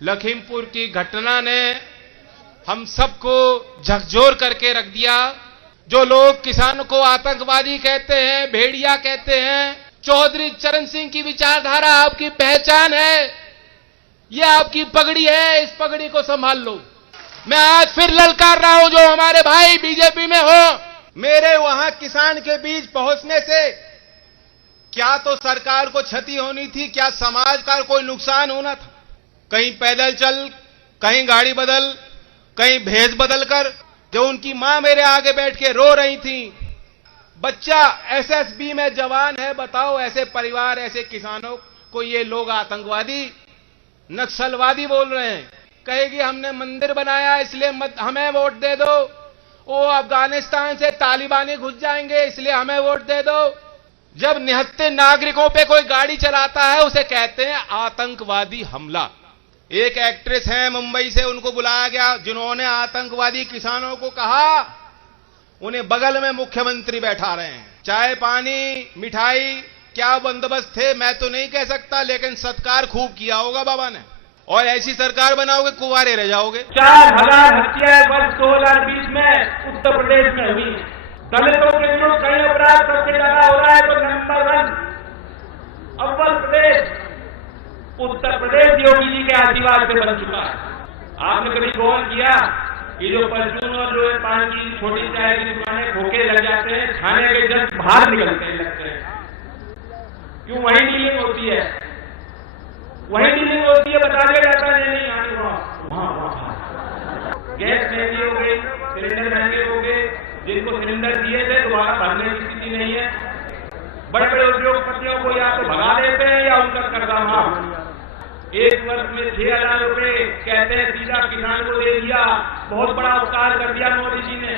लखीमपुर की घटना ने हम सबको झकझोर करके रख दिया। जो लोग किसानों को आतंकवादी कहते हैं, भेड़िया कहते हैं, चौधरी चरण सिंह की विचारधारा आपकी पहचान है, यह आपकी पगड़ी है, इस पगड़ी को संभाल लो। मैं आज फिर ललकार रहा हूं, जो हमारे भाई बीजेपी में हो, मेरे वहां किसान के बीच पहुंचने से क्या तो सरकार को क्षति होनी थी, क्या समाज का कोई नुकसान होना था। कहीं पैदल चल, कहीं गाड़ी बदल, कहीं भेष बदल कर, जो उनकी मां मेरे आगे बैठ के रो रही थी, बच्चा एसएसबी में जवान है, बताओ ऐसे परिवार, ऐसे किसानों को ये लोग आतंकवादी, नक्सलवादी बोल रहे हैं। कहेगी हमने मंदिर बनाया इसलिए हमें वोट दे दो, वो अफगानिस्तान से तालिबानी घुस जाएंगे इसलिए हमें वोट दे दो। जब निहत्थे नागरिकों पे कोई गाड़ी चलाता है उसे कहते हैं आतंकवादी हमला। एक एक्ट्रेस है मुंबई से, उनको बुलाया गया, जिन्होंने आतंकवादी किसानों को कहा, उन्हें बगल में मुख्यमंत्री बैठा रहे हैं। चाय पानी मिठाई क्या बंदोबस्त थे मैं तो नहीं कह सकता, लेकिन सत्कार खूब किया होगा बाबा ने। और ऐसी सरकार बनाओगे कुंवारे रह जाओगे। 4000 हत्याएं वर्ष 2020 में उत्तर प्रदेश में हुई। दलितों के विरुद्ध कई अपराध सबसे ज्यादा हो रहा है, तो नंबर 1 अव्वल प्रदेश उत्तर प्रदेश योगी जी के आशीर्वाद से बन चुका है। आपने कभी गौर किया कि जो परचून और जो पान की छोटी चाय की दुकानें खोखे लग जाते हैं, खाने के जस्ट बाहर निकलते लगते हैं, क्यों? वही डीलिंग होती है, वही डीलिंग होती है। बता दिया जाता है नहीं आने वहां गैस महंगी हो गई, सिलेंडर महंगे हो गए, जिनको सिलेंडर दिए थे दोबारा भरने की स्थिति नहीं है। बड़े बड़े उद्योगपतियों को या तो भगा देते हैं या उनका कर्जा माफ। एक वर्ष में 6000 रुपए कहते हैं सीधा किसान को दे दिया, बहुत बड़ा उपकार कर दिया मोदी जी ने।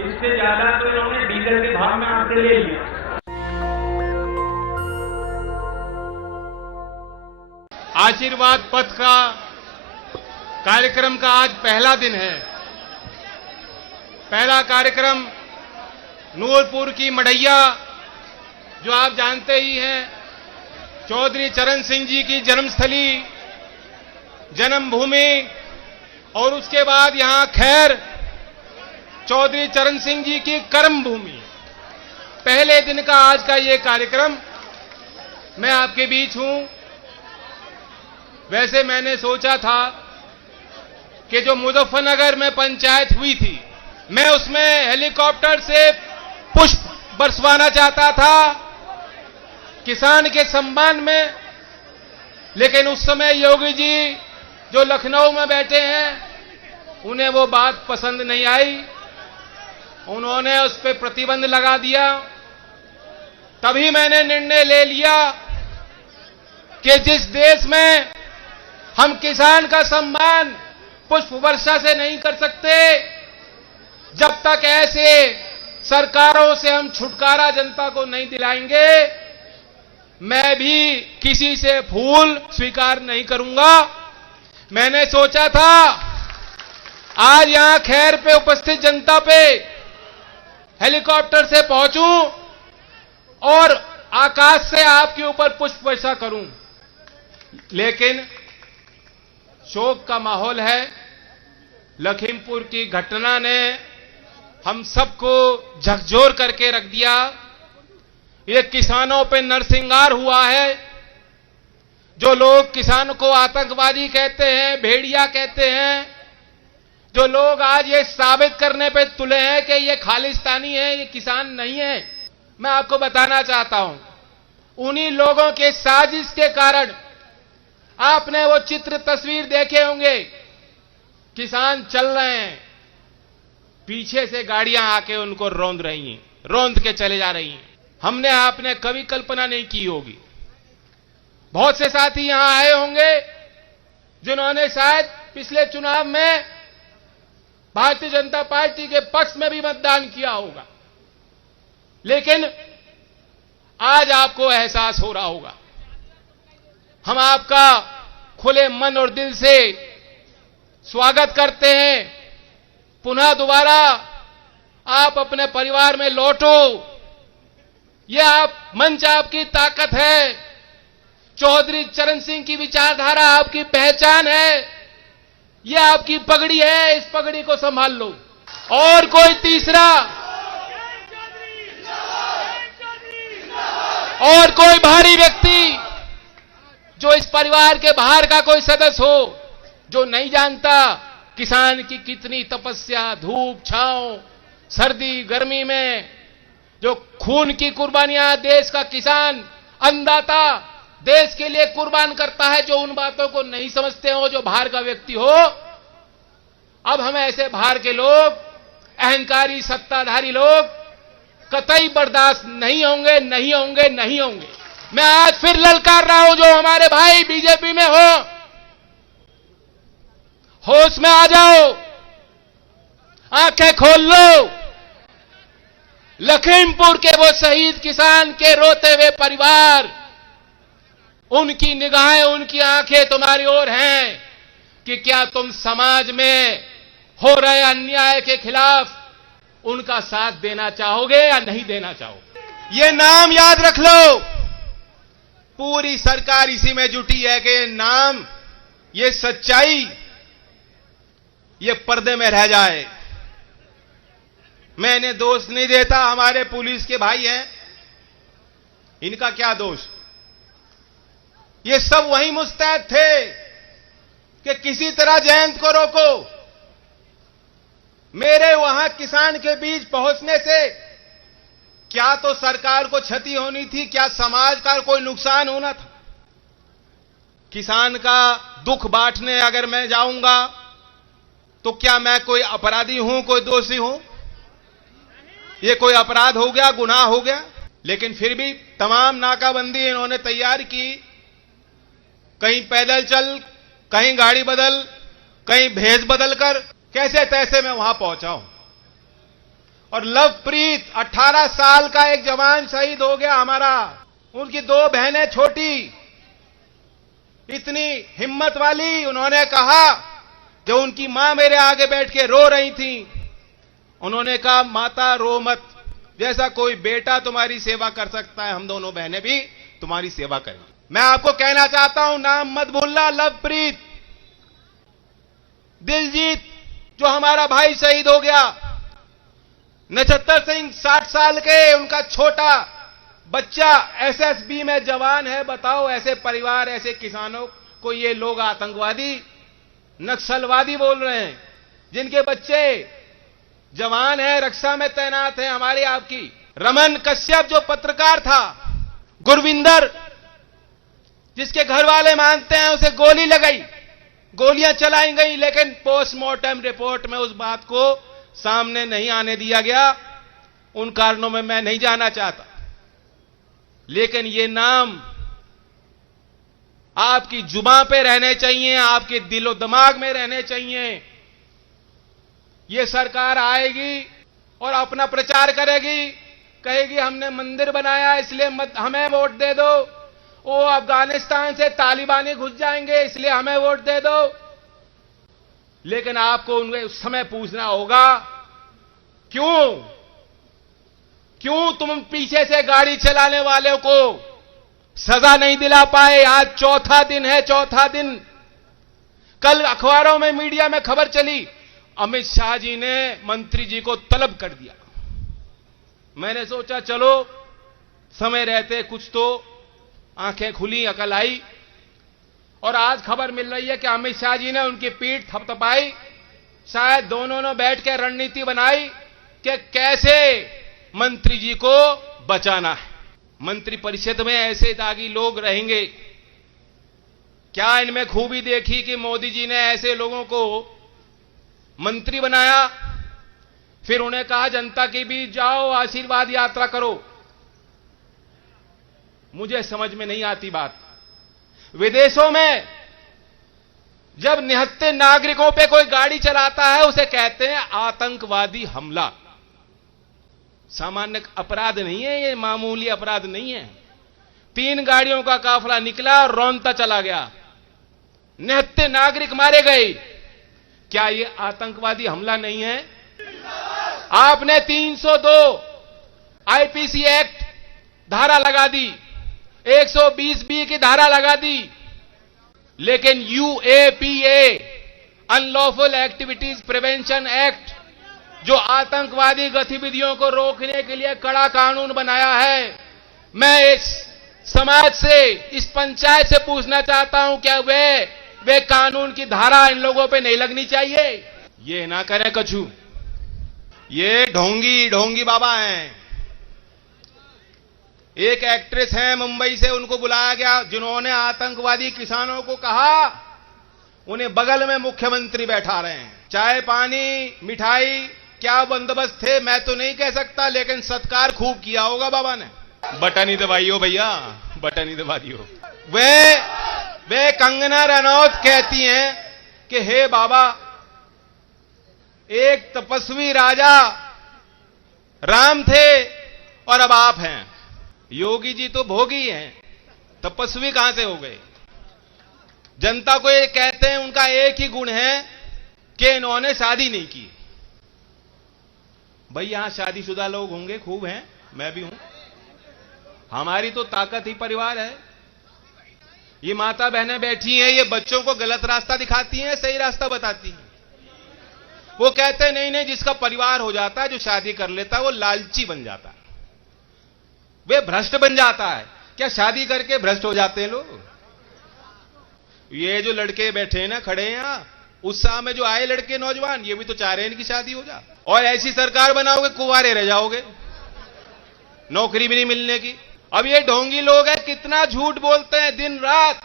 इससे ज्यादा तो इन्होंने डीजल के भाव में आपसे ले लिया। आशीर्वाद पथ का कार्यक्रम का आज पहला दिन है। पहला कार्यक्रम नूरपुर की मढ़ैया, जो आप जानते ही हैं, चौधरी चरण सिंह जी की जन्मस्थली, जन्मभूमि, और उसके बाद यहां खैर चौधरी चरण सिंह जी की कर्मभूमि। पहले दिन का आज का ये कार्यक्रम मैं आपके बीच हूं। वैसे मैंने सोचा था कि जो मुजफ्फरनगर में पंचायत हुई थी, मैं उसमें हेलीकॉप्टर से पुष्प बरसवाना चाहता था किसान के सम्मान में, लेकिन उस समय योगी जी जो लखनऊ में बैठे हैं उन्हें वो बात पसंद नहीं आई, उन्होंने उस पर प्रतिबंध लगा दिया। तभी मैंने निर्णय ले लिया कि जिस देश में हम किसान का सम्मान पुष्प वर्षा से नहीं कर सकते, जब तक ऐसे सरकारों से हम छुटकारा जनता को नहीं दिलाएंगे, मैं भी किसी से फूल स्वीकार नहीं करूंगा। मैंने सोचा था आज यहां खैर पे उपस्थित जनता पे हेलीकॉप्टर से पहुंचूं और आकाश से आपके ऊपर पुष्प वर्षा करूं, लेकिन शोक का माहौल है। लखीमपुर की घटना ने हम सबको झकझोर करके रख दिया। ये किसानों पे नरसिंगार हुआ है। जो लोग किसानों को आतंकवादी कहते हैं, भेड़िया कहते हैं, जो लोग आज ये साबित करने पे तुले हैं कि ये खालिस्तानी है, ये किसान नहीं है, मैं आपको बताना चाहता हूं, उन्हीं लोगों के साजिश के कारण आपने वो चित्र तस्वीर देखे होंगे। किसान चल रहे हैं, पीछे से गाड़ियां आके उनको रौंद रही हैं, रौंद के चले जा रही हैं। हमने आपने कभी कल्पना नहीं की होगी। बहुत से साथी यहां आए होंगे जिन्होंने शायद पिछले चुनाव में भारतीय जनता पार्टी के पक्ष में भी मतदान किया होगा, लेकिन आज आपको एहसास हो रहा होगा। हम आपका खुले मन और दिल से स्वागत करते हैं। पुनः दोबारा आप अपने परिवार में लौटो, यह आप मंच आपकी ताकत है। चौधरी चरण सिंह की विचारधारा आपकी पहचान है, यह आपकी पगड़ी है, इस पगड़ी को संभाल लो। और कोई तीसरा और कोई भारी व्यक्ति जो इस परिवार के बाहर का कोई सदस्य हो, जो नहीं जानता किसान की कितनी तपस्या, धूप छांव, सर्दी गर्मी में जो खून की कुर्बानियां देश का किसान अन्नदाता देश के लिए कुर्बान करता है, जो उन बातों को नहीं समझते हो, जो बाहर का व्यक्ति हो, अब हम ऐसे बाहर के लोग, अहंकारी सत्ताधारी लोग कतई बर्दाश्त नहीं होंगे, नहीं होंगे, नहीं होंगे। मैं आज फिर ललकार रहा हूं, जो हमारे भाई बीजेपी में हो, होश में आ जाओ, आंखें खोल लो। लखीमपुर के वो शहीद किसान के रोते हुए परिवार, उनकी निगाहें, उनकी आंखें तुम्हारी ओर हैं कि क्या तुम समाज में हो रहे अन्याय के खिलाफ उनका साथ देना चाहोगे या नहीं देना चाहोगे। ये नाम याद रख लो, पूरी सरकार इसी में जुटी है कि ये नाम, ये सच्चाई, ये पर्दे में रह जाए। मैं इन्हें दोष नहीं देता, हमारे पुलिस के भाई हैं, इनका क्या दोष। ये सब वही मुस्तैद थे कि किसी तरह जयंत को रोको। मेरे वहां किसान के बीच पहुंचने से क्या तो सरकार को क्षति होनी थी, क्या समाज का कोई नुकसान होना था। किसान का दुख बांटने अगर मैं जाऊंगा तो क्या मैं कोई अपराधी हूं, कोई दोषी हूं? ये कोई अपराध हो गया, गुनाह हो गया? लेकिन फिर भी तमाम नाकाबंदी इन्होंने तैयार की, कहीं पैदल चल, कहीं गाड़ी बदल, कहीं भेष बदल कर कैसे तैसे मैं वहां पहुंचा हूं। और लवप्रीत 18 साल का एक जवान शहीद हो गया हमारा, उनकी 2 बहनें छोटी, इतनी हिम्मत वाली। उन्होंने कहा, जो उनकी मां मेरे आगे बैठ के रो रही थी, उन्होंने कहा माता रो मत, जैसा कोई बेटा तुम्हारी सेवा कर सकता है, हम दोनों बहनें भी तुम्हारी सेवा करेंगी। मैं आपको कहना चाहता हूं, नाम मत भूलना, लवप्रीत। दिलजीत जो हमारा भाई शहीद हो गया, नक्षत्र सिंह 60 साल के, उनका छोटा बच्चा एसएसबी में जवान है। बताओ, ऐसे परिवार, ऐसे किसानों को ये लोग आतंकवादी, नक्सलवादी बोल रहे हैं, जिनके बच्चे जवान है, रक्षा में तैनात है हमारी आपकी। रमन कश्यप जो पत्रकार था, गुरविंदर जिसके घर वाले मानते हैं उसे गोली लगाई, गोलियां चलाई गई, लेकिन पोस्टमार्टम रिपोर्ट में उस बात को सामने नहीं आने दिया गया। उन कारणों में मैं नहीं जाना चाहता, लेकिन ये नाम आपकी जुबान पे रहने चाहिए, आपके दिलो दिमाग में रहने चाहिए। ये सरकार आएगी और अपना प्रचार करेगी, कहेगी हमने मंदिर बनाया इसलिए मत हमें वोट दे दो, वो अफगानिस्तान से तालिबानी घुस जाएंगे इसलिए हमें वोट दे दो। लेकिन आपको उनके उस समय पूछना होगा, क्यों तुम पीछे से गाड़ी चलाने वाले को सजा नहीं दिला पाए। आज चौथा दिन है, चौथा दिन। कल अखबारों में, मीडिया में खबर चली, अमित शाह जी ने मंत्री जी को तलब कर दिया। मैंने सोचा चलो समय रहते कुछ तो आंखें खुली, अकल आई, और आज खबर मिल रही है कि अमित शाह जी ने उनकी पीठ थपथपाई। शायद दोनों ने बैठ के रणनीति बनाई कि कैसे मंत्री जी को बचाना है। मंत्री परिषद में ऐसे दागी लोग रहेंगे, क्या इनमें खूबी देखी कि मोदी जी ने ऐसे लोगों को मंत्री बनाया, फिर उन्हें कहा जनता के बीच जाओ, आशीर्वाद यात्रा करो। मुझे समझ में नहीं आती बात। विदेशों में जब निहत्थे नागरिकों पे कोई गाड़ी चलाता है, उसे कहते हैं आतंकवादी हमला। सामान्य अपराध नहीं है, ये मामूली अपराध नहीं है। 3 गाड़ियों का काफिला निकला और रौंदता चला गया, निहत्थे नागरिक मारे गए। क्या ये आतंकवादी हमला नहीं है? आपने 302 आईपीसी एक्ट धारा लगा दी, 120B की धारा लगा दी, लेकिन UAPA unlawful activities prevention act जो आतंकवादी गतिविधियों को रोकने के लिए कड़ा कानून बनाया है, मैं इस समाज से, इस पंचायत से पूछना चाहता हूं क्या वे कानून की धारा इन लोगों पे नहीं लगनी चाहिए? ये ना करें कछु। ये ढोंगी बाबा हैं। एक एक्ट्रेस हैं मुंबई से, उनको बुलाया गया जिन्होंने आतंकवादी किसानों को कहा, उन्हें बगल में मुख्यमंत्री बैठा रहे हैं। चाय पानी मिठाई क्या बंदोबस्त थे मैं तो नहीं कह सकता, लेकिन सत्कार खूब किया होगा बाबा ने। बटन ही दबाइयो भैया, बटन ही दबाइयो। वे कंगना रनौत कहती हैं कि हे बाबा, एक तपस्वी राजा राम थे और अब आप हैं। योगी जी तो भोगी हैं, तपस्वी कहां से हो गए? जनता को ये कहते हैं उनका एक ही गुण है कि इन्होंने शादी नहीं की। भाई यहां शादीशुदा लोग होंगे, खूब हैं, मैं भी हूं। हमारी तो ताकत ही परिवार है। ये माता बहनें बैठी हैं, ये बच्चों को गलत रास्ता दिखाती हैं, सही रास्ता बताती हैं। वो कहते हैं नहीं, जिसका परिवार हो जाता है, जो शादी कर लेता है, वो लालची बन जाता है, वे भ्रष्ट बन जाता है। क्या शादी करके भ्रष्ट हो जाते हैं लोग? ये जो लड़के बैठे हैं ना, खड़े हैं यहां, उत्साह में जो आए लड़के नौजवान, ये भी तो चाह रहे हैं इनकी शादी हो जाए। और ऐसी सरकार बनाओगे कुंवारे रह जाओगे, नौकरी भी नहीं मिलने की। अब ये ढोंगी लोग हैं, कितना झूठ बोलते हैं दिन रात।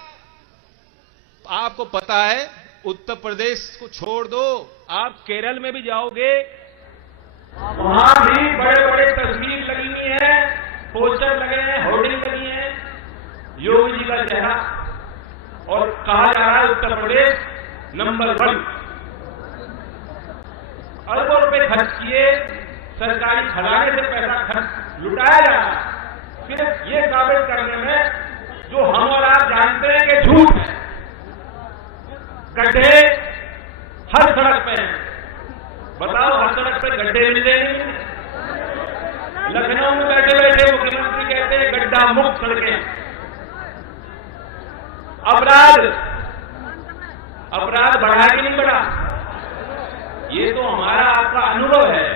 आपको पता है, उत्तर प्रदेश को छोड़ दो, आप केरल में भी जाओगे, वहां भी बड़े बड़े तस्वीर लगी हुई है, पोस्टर लगे हैं, होर्डिंग लगी है, योगी जी का चेहरा, और कहा जा रहा है उत्तर प्रदेश नंबर 1। अरबों रुपए खर्च किए, सरकारी खजाने से पैसा खर्च लुटाया जा रहा है सिर्फ ये साबित करने में, जो हम और आप जानते हैं कि झूठ है। गड्ढे हर सड़क पे हैं, बताओ हर सड़क पे गड्ढे मिलते नहीं। लखनऊ में बैठे बैठे मुख्यमंत्री कहते हैं गड्ढा मुक्त सड़कें। अपराध बढ़ा कि नहीं बढ़ा? ये तो हमारा आपका अनुभव है।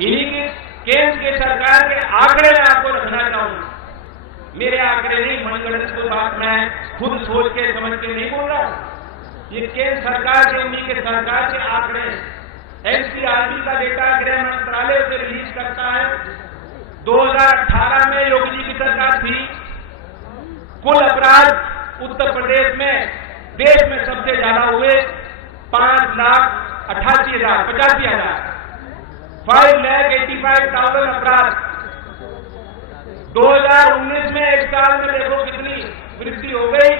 इन्हीं की केंद्र की सरकार के आंकड़े में आपको रखना चाहूंगा। मेरे आंकड़े नहीं, मनगढ़ंत कोई बात मैं खुद सोच के समझ के नहीं बोल रहा हूं। ये केंद्र सरकार के, उन्हीं के सरकार के आंकड़े। एनसीआरबी का डेटा गृह मंत्रालय से रिलीज करता है। 2018 में योगी जी की सरकार थी, कुल अपराध उत्तर प्रदेश में देश में सबसे ज्यादा हुए 5,88,000, 85,000, 5,85,000 अपराध। 2019 में एक साल में देखो कितनी वृद्धि हो गई,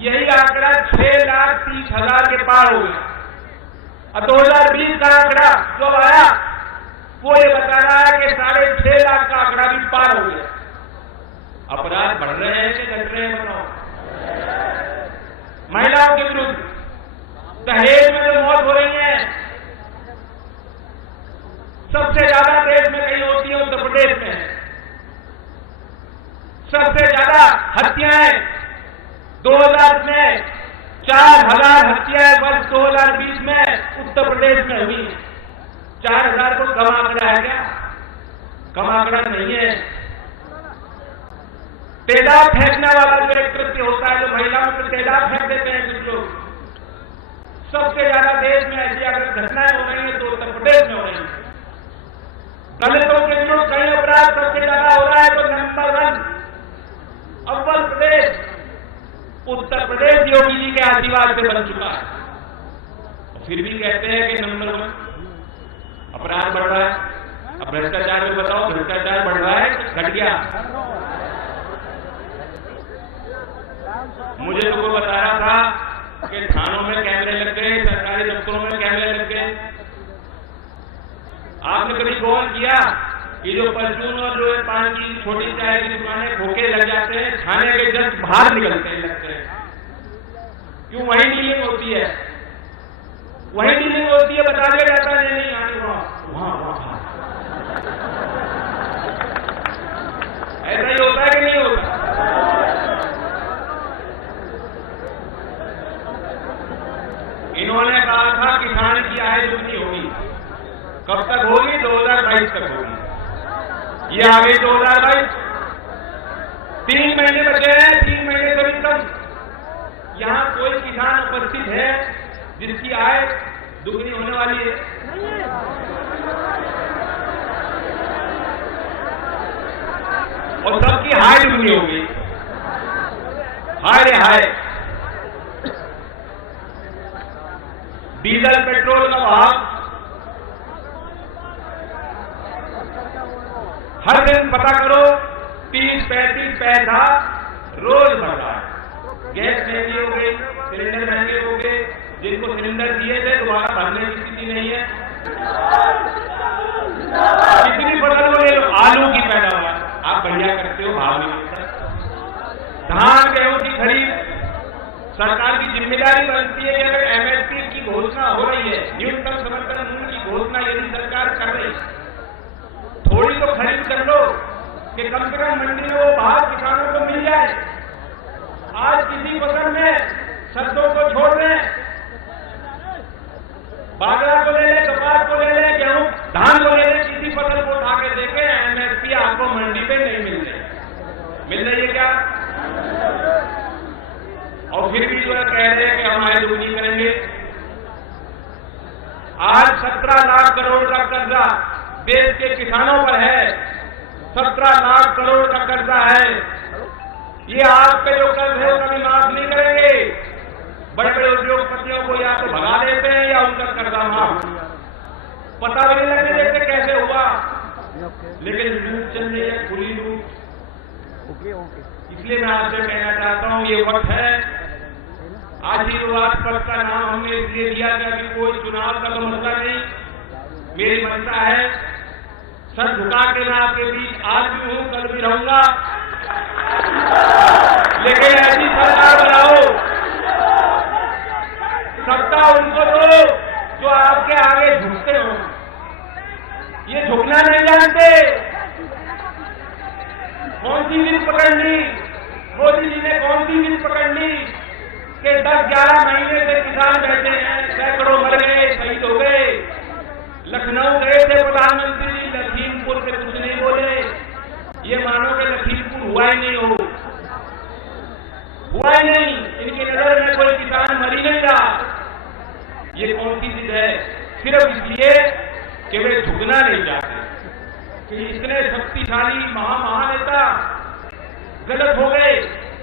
यही आंकड़ा 6,30,000 के पार हो गया। और 2020 का आंकड़ा जो आया वो ये बता रहा है कि 6.5 लाख का आंकड़ा भी पार हो गया। अपराध बढ़ रहे हैं कि घट रहे हैं बताओ? महिलाओं के विरुद्ध दहेज में जो मौत हो रही है, सबसे ज्यादा देश में कहीं होती है उत्तर प्रदेश में। सबसे ज्यादा हत्याएं 2000 में 4,000 हत्याएं वर्ष 2020 में उत्तर प्रदेश में हुई। 4,000 को कम आंकड़ा है क्या? कम आंकड़ा नहीं है। तेजाब फेंकने वाला जो एक कृत्य होता है, जो महिलाओं पर तेजाब फेंक देते हैं कुछ लोग, सबसे ज्यादा देश में ऐसी अगर घटनाएं हो रही है तो उत्तर प्रदेश में हो रही है। दलितों के विरुद्ध कई अपराध सबसे ज्यादा हो रहा है तो नंबर 1 अव्वल प्रदेश उत्तर प्रदेश योगी जी के आशीर्वाद से बन चुका है। फिर भी कहते हैं कि नंबर 1 अपराध बढ़ रहा है। अब भ्रष्टाचार में बताओ, भ्रष्टाचार बढ़ रहा है घट गया? मुझे तो कोई बता रहा था कि थानों में कैमरे लग गए, सरकारी दफ्तरों में कैमरे लग गए। आपने कभी गौर किया कि जो परचून और जो पान की छोटी चाय की दुकानें खोखे लग जाते हैं, थाने के जस्ट बाहर निकलते हैं, लगते हैं। क्यों? वही डीलिंग होती है, वही डीलिंग होती है। बता दिया जाता है नहीं आने वहां ऐसा ही होता है कि नहीं होता? इन्होंने कहा था किसान की आय दुगनी होगी। कब तक होगी? 2022 तक होगी। ये आ गई 2022, 3 महीने बचे हैं, 3 महीने से भी कम। यहां कोई किसान उपस्थित है जिसकी आय दुगनी होने वाली है? और सबकी हाय दुगनी होगी। हाय रे हाय। डीजल पेट्रोल का भाव हर दिन पता करो 30-35 पैसा रोज बढ़ रहा है। गैस महंगी हो गई, सिलेंडर महंगे हो गए, जिनको सिलेंडर दिए थे दोबारा भरने की स्थिति नहीं है। कितनी फसल हो गई? आलू की पैदावार आप बढ़िया करते हो, भाव नहीं मिलता। धान गेहूं की खरीद सरकार की जिम्मेदारी बनती है कि अगर एमएसपी की घोषणा हो रही है, न्यूनतम समर्थन मूल्य की घोषणा यदि सरकार कर रही, थोड़ी तो खरीद कर लो कि कम से कम मंडी में वो भाव किसानों को मिल जाए। आज किसी फसल में सरसों को छोड़ दें, बाजरा को ले ले, कपास को ले ले, गेहूं धान को ले ले, किसी फसल को उठा के देखें, एमएसपी आपको मंडी पे नहीं मिल रही। मिल रही है क्या? और फिर भी जो है कह रहे हैं कि हम आय दुगनी करेंगे। आज 17 लाख करोड़ का कर्जा देश के किसानों पर है। 17 लाख करोड़ का कर्जा है। ये आप पे जो कर्ज है कभी माफ नहीं करेंगे। बड़े बड़े उद्योगपतियों को या तो भगा देते हैं या उनका कर्जा माफ। पता भी नहीं लगने देते कैसे हुआ, लेकिन लूट चल रही है, खुली लूट। इसलिए मैं आपसे कहना चाहता हूं, ये वक्त है। आशीर्वाद पद का नाम हमने इसलिए दिया कि अभी कोई चुनाव का तो मसला नहीं। मेरी मंशा है, सर झुका के मैं आपके बीच आज भी हूं, कल भी रहूंगा, लेकिन ऐसी सरकार बनाओ, सत्ता उनको दो जो आपके आगे झुकते हो। ये झुकना नहीं जानते। कौन सी जिद पकड़ ली मोदी जी ने? कौन सी जिद पकड़ ली कि 10-11 महीने से किसान बैठे हैं, सैकड़ों मर गए, शहीद हो गए। लखनऊ गए थे प्रधानमंत्री जी, लखीमपुर से कुछ नहीं बोले। ये मानो कि लखीमपुर हुआ ही नहीं हो, हुआ ही नहीं। इनकी नजर में कोई किसान मर ही नहीं रहा। ये कौन सी जिद है? सिर्फ इसलिए कि वे झुकना नहीं चाहते कि इतने शक्तिशाली महानेता गलत हो गए,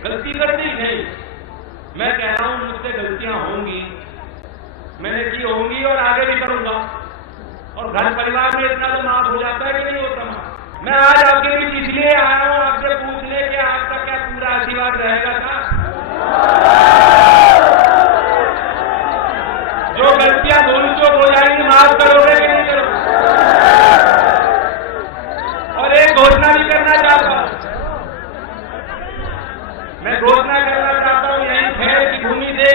गलती कर दी। नहीं, मैं कह रहा हूं मुझसे गलतियां होंगी, मैंने की होंगी और आगे भी करूंगा। और घर परिवार में इतना तो माफ हो जाता है कि नहीं होता माफ। मैं आज आपके बीच इसलिए आया हूं आपसे पूछने कि आपका क्या पूरा आशीर्वाद रहेगा था? जो गलतियां भूल चूक हो जाएंगी माफ करोगे कि नहीं करोगे? और एक घोषणा भी करना चाहता हूं, मैं घोषणा करना चाहता हूं यहीं खैर की भूमि से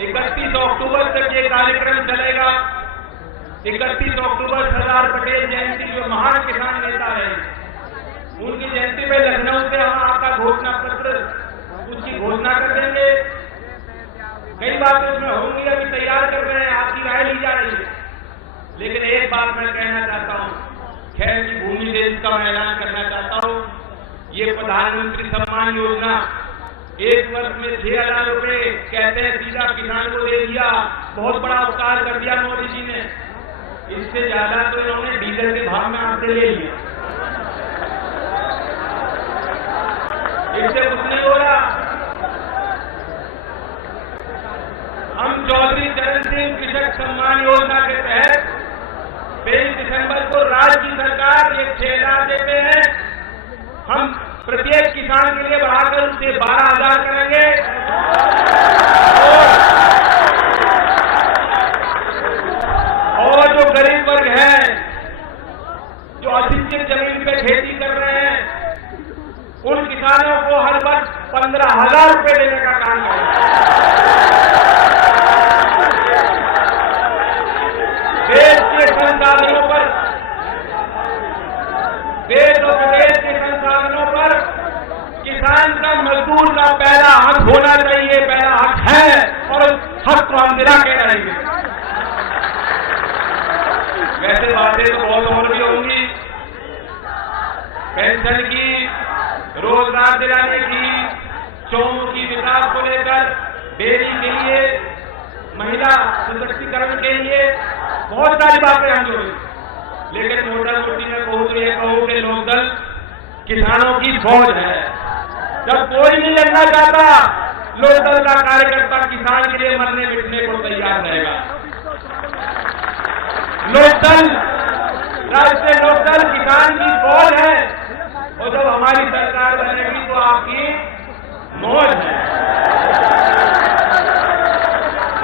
31 अक्टूबर तक ये कार्यक्रम चलेगा। 31 अक्टूबर सरदार पटेल जयंती, जो महान किसान नेता है, उनकी जयंती में लखनऊ से हम आपका घोषणा पत्र उसकी घोषणा कर देंगे। कई बातें उसमें होंगी, अभी तैयार कर रहे हैं, आपकी राय ली जा रही है। लेकिन एक बात मैं कहना चाहता हूं, खैर की भूमि से इसका मैं ऐलान करना चाहता हूं, ये प्रधानमंत्री सम्मान योजना 1 वर्ष में 6,000 रुपए कहते हैं सीधा किसान को दे दिया। बहुत बड़ा उपकार कर दिया मोदी जी ने। इससे ज्यादा तो इन्होंने डीजल के भाव में आपसे ले लिया। इससे कुछ नहीं हो रहा। हम चौधरी चरण सिंह कृषक सम्मान योजना के तहत 23 दिसंबर को राज्य की सरकार ये 6,000 देते हैं। हम प्रत्येक किसान के लिए बढ़ाकर उसे 12,000 करेंगे। और जो गरीब वर्ग है, जो असिंचित जमीन पे खेती कर रहे हैं, उन किसानों को हर वर्ष 15,000 रुपए देने का काम करेंगे। देश के संसाधनों पर, देश और प्रदेश के संसाधनों पर किसान का, मजदूर का पहला हक होना चाहिए, पहला हक है और हक तो हम दिला के रहेंगे। वैसे बातें तो बहुत और भी होंगी, पेंशन की, रोजगार दिलाने की, चौमुखी विकास को लेकर, डेयरी के लिए, महिला सशक्तिकरण के लिए बहुत सारी बातें हम जोड़ी। लेकिन मोटा मोटी में कहूँ तो ये कहूँ कि लोकदल किसानों की फौज है। जब कोई नहीं लड़ना चाहता, लोकदल का कार्यकर्ता किसान के लिए मरने मिटने को तैयार रहेगा। लोकदल, राष्ट्रीय लोकदल किसान की फौज है, और जब हमारी सरकार बनेगी तो आपकी मौज है।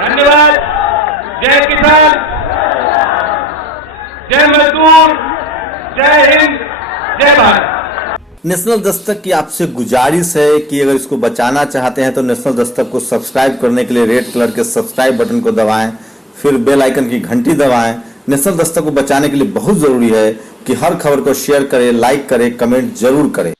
धन्यवाद। जय किसान, जय मजदूर, जय हिंद, जय भारत। नेशनल दस्तक की आपसे गुजारिश है कि अगर इसको बचाना चाहते हैं तो नेशनल दस्तक को सब्सक्राइब करने के लिए रेड कलर के सब्सक्राइब बटन को दबाएं, फिर बेल आइकन की घंटी दबाएं। नेशनल दस्तक को बचाने के लिए बहुत जरूरी है कि हर खबर को शेयर करें, लाइक करें, कमेंट जरूर करें।